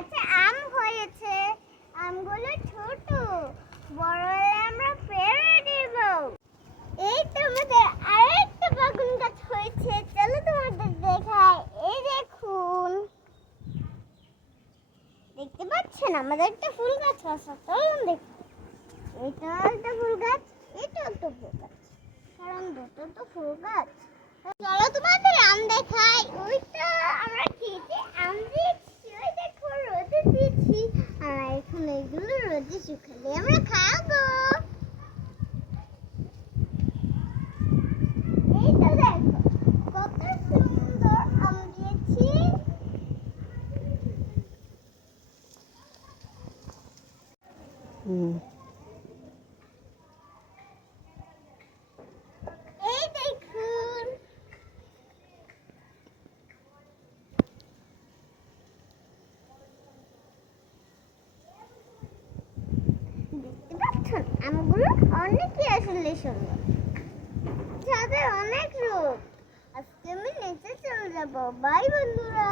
গাছে, আম হয়েছে। আমগুলো ছোট, বড় হলে আমরা পেরে দেব। এই তো আমাদের আরেকটা বাগুন গাছ হয়েছে, চলো তোমাদের দেখাই। এই দেখুন। দেখতে পাচ্ছেন? আমাদের একটা ফুল গাছ আছে, চলুন দেখুন এটা একটা ফুল গাছ এটা একটা ফুল গাছ। কারণ দুটো তো ফুল গাছ। চলো তোমাদের আম দেখাই ওইটা আমরা খেতে আম দিয়েছি ওই দেখো রোদে দিয়েছি আর এখন এগুলো রোদে শুকালে আমরা খাব এই তো দেখো কত সুন্দর আম দিয়েছি হুম এই দেখুন দেখতে পাচ্ছেন আমগুলো অনেকই আসলে সুন্দর। যাদের অনেক রূপ। আজকে আমি নেচে চলে যাব। বাই বন্ধুরা।